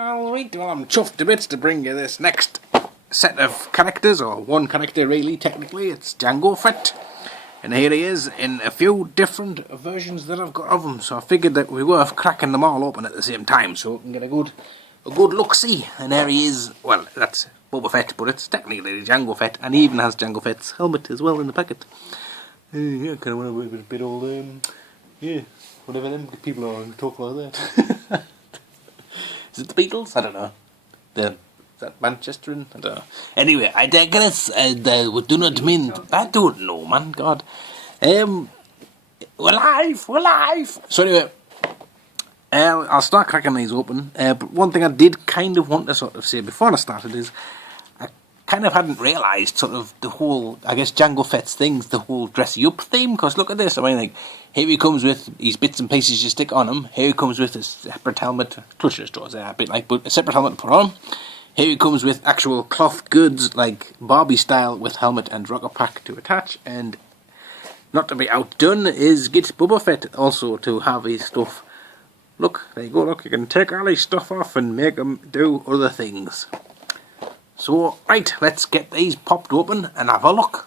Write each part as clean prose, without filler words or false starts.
Alright, well I'm chuffed to bits to bring you this next set of characters, or one character really, technically. It's Jango Fett. And here he is in a few different versions that I've got of him, so I figured that we were worth cracking them all open at the same time so we can get a good look-see. And there he is. Well, that's Boba Fett, but it's technically Jango Fett, and he even has Jango Fett's helmet as well in the packet. Yeah, kind of went a bit old, yeah, whatever them people are who talk like that. Is it the Beatles? I don't know. Is that Manchester? I don't know. Anyway, I digress. We do not mean... I don't know, man. God. We're live! So anyway, I'll start cracking these open. But one thing I did kind of want to sort of say before I started is I kind of hadn't realised sort of the whole, I guess, Jango Fett's things, the whole dressy up theme. Because look at this. I mean, like, here he comes with these bits and pieces you stick on him. Here he comes with a separate helmet, clutcher straws there, a bit like, but a separate helmet to put on. Here he comes with actual cloth goods, like Barbie style, with helmet and rocket pack to attach. And not to be outdone is get Boba Fett also to have his stuff. Look, there you go, look, you can take all his stuff off and make him do other things. So, right, let's get these popped open and have a look.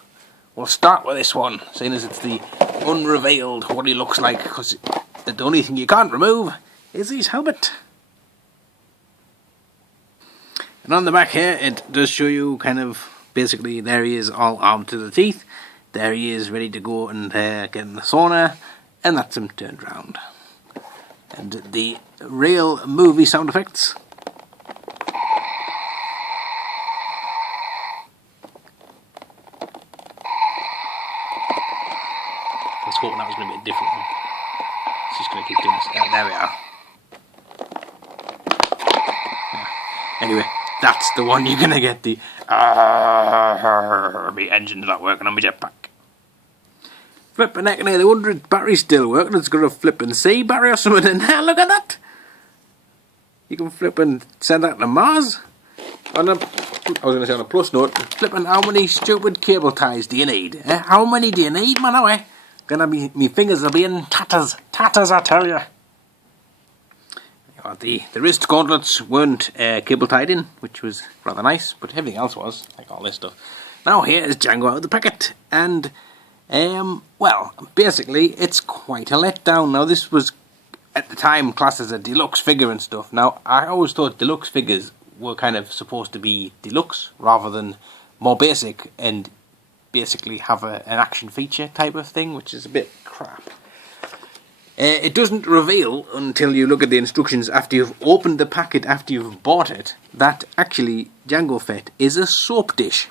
We'll start with this one, seeing as it's the unrevealed what he looks like, because the only thing you can't remove is his helmet. And on the back here, it does show you kind of, basically, there he is all armed to the teeth. There he is ready to go and get in the sauna, and that's him turned round. And the real movie sound effects. I was hoping that was going to be a different one. It's just going to keep doing this. There we are. Yeah. Anyway, that's the one you're going to get the... my engine's not working on my jetpack. Flipping heck, they wonder if battery's still working. It's got a flipping C battery or something in there. Look at that! You can flip and send that to Mars. I was going to say on a plus note, flipping how many stupid cable ties do you need? How many do you need, man? Oh, gonna be, me fingers will be in tatters. Tatters, I tell you. The wrist gauntlets weren't cable tied in, which was rather nice, but everything else was, like all this stuff. Now here is Jango out of the packet, and well, basically it's quite a letdown. Now this was at the time classed as a deluxe figure and stuff. Now I always thought deluxe figures were kind of supposed to be deluxe rather than more basic and basically have an action feature type of thing, which is a bit crap. It doesn't reveal until you look at the instructions after you've opened the packet, after you've bought it, that actually Jango Fett is a soap dish.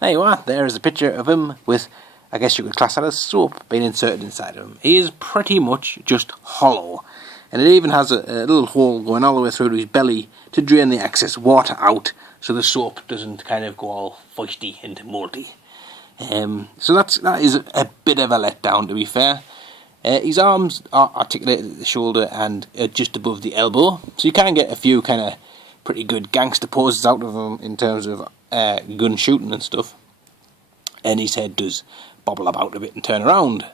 There you are, there is a picture of him with, I guess you could class that as soap being inserted inside of him. He is pretty much just hollow. And it even has a little hole going all the way through to his belly to drain the excess water out so the soap doesn't kind of go all feisty and mouldy. So that is a bit of a letdown, to be fair. His arms are articulated at the shoulder and just above the elbow, so you can get a few kind of pretty good gangster poses out of him in terms of gun shooting and stuff. And his head does bobble about a bit and turn around.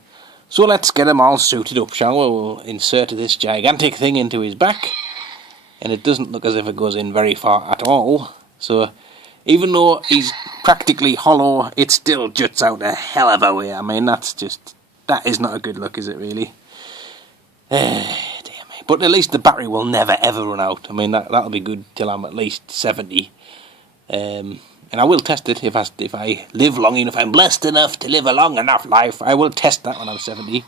So let's get him all suited up, shall we? We'll insert this gigantic thing into his back, and it doesn't look as if it goes in very far at all. So even though he's practically hollow, it still juts out a hell of a way. I mean, that is not a good look, is it really? Dear me. But at least the battery will never ever run out. I mean, that'll be good till I'm at least 70. And I will test it if I live long enough. I'm blessed enough to live a long enough life. I will test that when I'm 70.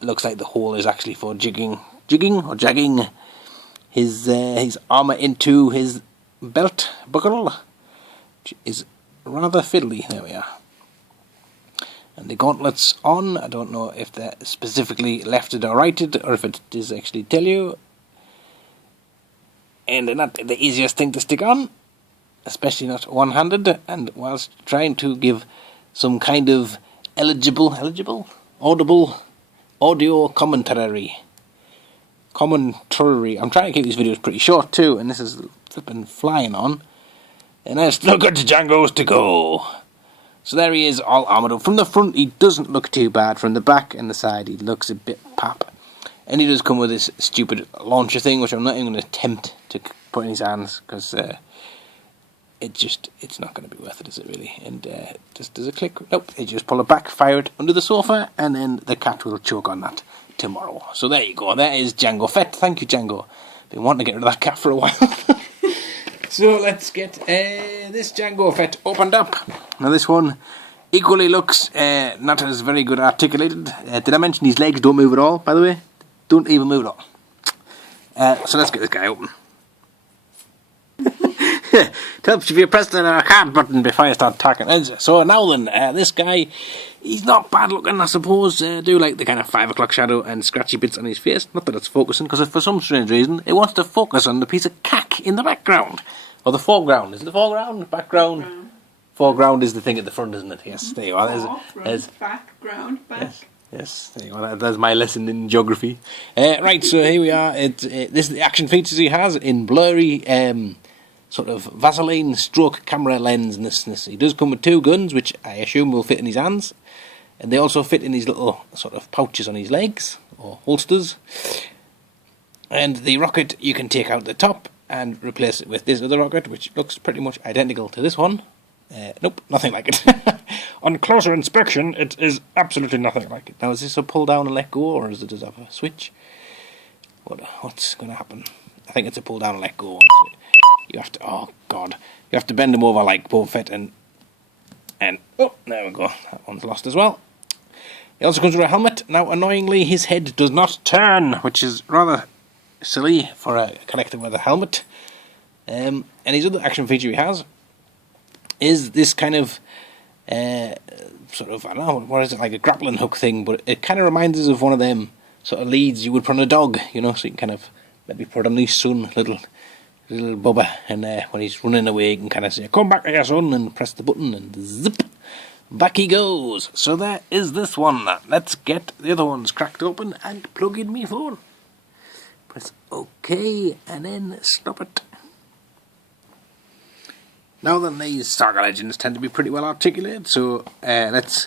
Looks like the hole is actually for jagging his armour into his belt buckle, which is rather fiddly. There we are. And the gauntlets on, I don't know if they're specifically lefted or righted, or if it does actually tell you. And they're not the easiest thing to stick on, especially not one-handed, and whilst trying to give some kind of audible audio commentary. I'm trying to keep these videos pretty short too, and this is flipping flying on. And there's still got the Jangos to go. So there he is, all armoured up. From the front, he doesn't look too bad. From the back and the side, he looks a bit pap. And he does come with this stupid launcher thing, which I'm not even going to attempt to put in his hands, because it's not going to be worth it, is it really? And just does a click. Nope, you just pull it back, fire it under the sofa, and then the cat will choke on that tomorrow. So there you go, that is Jango Fett. Thank you, Jango. Been wanting to get rid of that cat for a while. So let's get this Jango Fett opened up. Now this one equally looks not as very good articulated. Did I mention his legs don't move at all, by the way? Don't even move at all. So let's get this guy open. It helps if you press the arcade button before you start talking. So now then, this guy, he's not bad looking, I suppose. Do like the kind of 5 o'clock shadow and scratchy bits on his face. Not that it's focusing, because for some strange reason, it wants to focus on the piece of cack in the background. Or the foreground. Is it the foreground? Background? Foreground is the thing at the front, isn't it? Yes, there you are. There's background, back. Yes, there you go. That's my lesson in geography. Right, so here we are. This is the action features he has in blurry sort of Vaseline stroke camera lens. He does come with 2 guns, which I assume will fit in his hands, and they also fit in his little sort of pouches on his legs or holsters. And the rocket you can take out the top and replace it with this other rocket, which looks pretty much identical to this one. Nope, nothing like it. On closer inspection, it is absolutely nothing like it. Now, is this a pull down and let go, or does it have a switch? What's going to happen? I think it's a pull down and let go. You have to, oh god, you have to bend them over like Boba Fett and oh, there we go. That one's lost as well. He also comes with a helmet. Now, annoyingly, his head does not turn, which is rather silly for a connector with a helmet. And his other action feature he has is this kind of sort of, I don't know, what is it, like a grappling hook thing, but it kind of reminds us of one of them sort of leads you would put on a dog, you know, so you can kind of maybe put on his son, little Bubba, and when he's running away you can kind of say, come back here son, and press the button and zip, back he goes. So there is this one. Let's get the other ones cracked open and plug in me phone. Press OK and then stop it. Now then, these Saga Legends tend to be pretty well articulated, so let's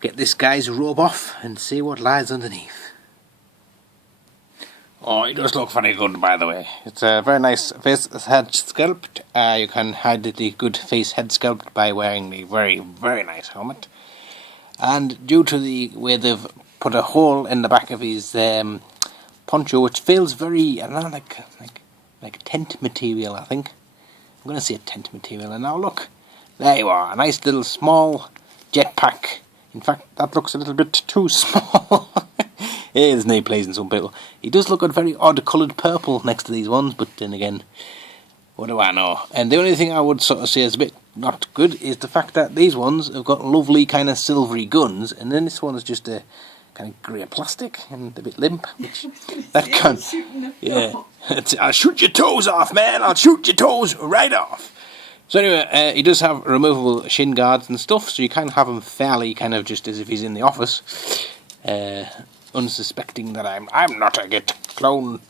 get this guy's robe off and see what lies underneath. Oh, he does look very good, by the way. It's a very nice face head sculpt. You can hide the good face head sculpt by wearing the very, very nice helmet. And due to the way they've put a hole in the back of his poncho, which feels very, I don't know, like tent material, I think. I'm going to say a tent material. And now look, there you are, a nice little small jetpack. In fact, that looks a little bit too small. Isn't he pleasing some people? He does look a very odd coloured purple next to these ones, but then again, what do I know? And the only thing I would sort of say is a bit not good is the fact that these ones have got lovely kind of silvery guns, and then this one is just a kind of grey plastic and a bit limp, which that can, yeah, I'll shoot your toes off, man. I'll shoot your toes right off. So anyway, he does have removable shin guards and stuff, so you can have him fairly kind of just as if he's in the office, unsuspecting that I'm not a get clone.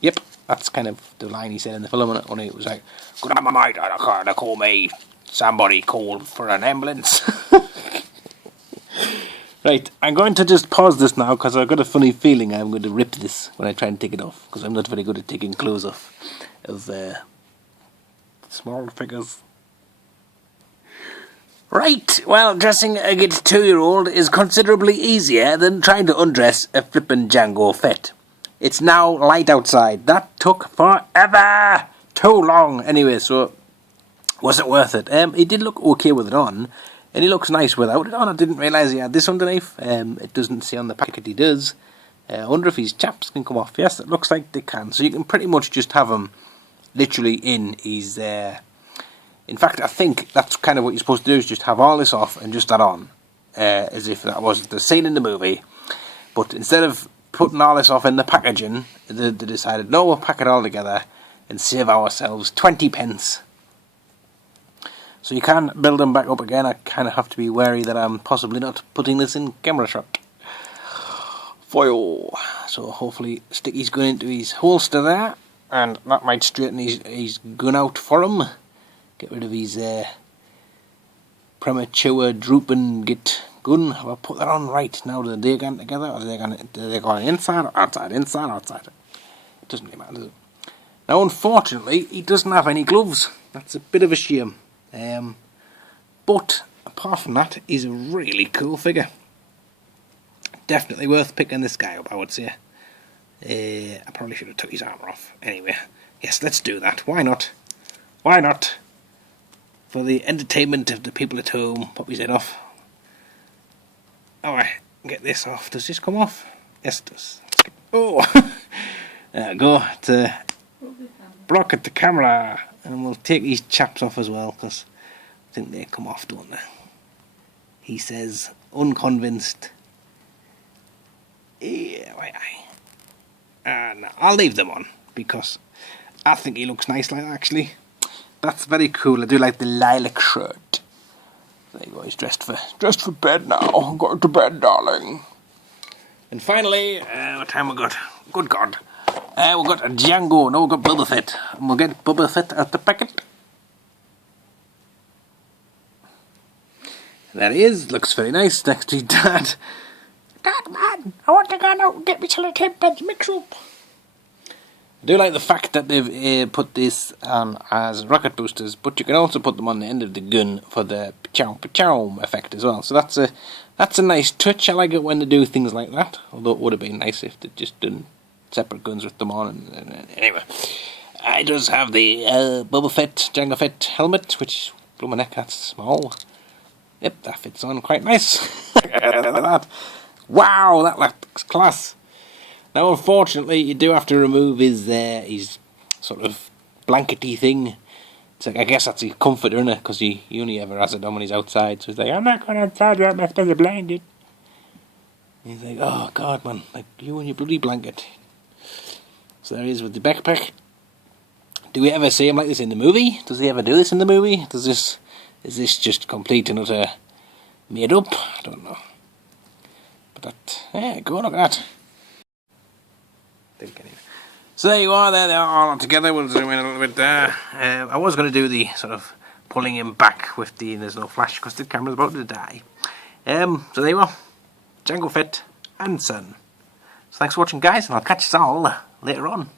Yep, that's kind of the line he said in the film, and only it was like, "Good on my mate, I can't call me. Somebody call for an ambulance." Right, I'm going to just pause this now because I've got a funny feeling I'm going to rip this when I try and take it off, because I'm not very good at taking clothes off of small figures. Right, well, dressing a good 2-year-old is considerably easier than trying to undress a flippin' Jango Fett. It's now light outside. That took forever! Too long! Anyway, so, was it worth it? He did look okay with it on, and he looks nice without it on. I didn't realise he had this underneath. It doesn't say on the packet he does. I wonder if his chaps can come off. Yes, it looks like they can. So you can pretty much just have him literally in his... in fact, I think that's kind of what you're supposed to do, is just have all this off and just that on. As if that was the scene in the movie. But instead of putting all this off in the packaging, they decided, no, we'll pack it all together and save ourselves 20 pence. So you can build them back up again. I kind of have to be wary that I'm possibly not putting this in camera shot. Foil. So hopefully Sticky's going into his holster there, and that might straighten his gun out for him. Get rid of his premature drooping, get gun, have I put that on right now? Do they go together, or do they go inside or outside? Inside or outside? It doesn't really matter, does it? Now, unfortunately, he doesn't have any gloves. That's a bit of a shame. But apart from that, he's a really cool figure. Definitely worth picking this guy up, I would say. I probably should have took his armour off. Anyway, yes, let's do that. Why not? Why not? For the entertainment of the people at home, pop his head off. Alright, get this off. Does this come off? Yes, it does. Oh! There we go. To block at the camera. And we'll take these chaps off as well, because I think they come off, don't they? He says, unconvinced. Yeah, no, I'll leave them on, because I think he looks nice like that, actually. That's very cool. I do like the lilac shirt. There you go, he's dressed for bed now. I'm going to bed, darling. And finally, what time we got? Good God. We've got a Jango. No, we've got Boba Fett. And we'll get Boba Fett out the packet. There he is. Looks very nice next to his dad. Dad, man, I want to go out and get me sellotape beds mix up. I do like the fact that they've put this on as rocket boosters, but you can also put them on the end of the gun for the pa-chow effect as well. So that's a nice touch. I like it when they do things like that. Although it would have been nice if they just done separate guns with them on. Anyway, it does have the Boba Fett, Jango Fett helmet, which, blow my neck, that's small. Yep, that fits on quite nice. Look at that. Wow, that looks class. Now, unfortunately, you do have to remove his sort of blankety thing. It's like, I guess that's his comforter, isn't it? Because he only ever has it on when he's outside. So he's like, I'm not going outside right after the blanket. And he's like, oh, God, man, like you and your bloody blanket. So there he is with the backpack. Do we ever see him like this in the movie? Does he ever do this in the movie? Is this just complete and utter made up? I don't know. But that, yeah, go look at that. So there you are, there they are all together. We'll zoom in a little bit there. I was going to do the sort of pulling him back with there's no flash because the camera's about to die. So there you are, Jango Fett and Son. So thanks for watching, guys, and I'll catch you all later on.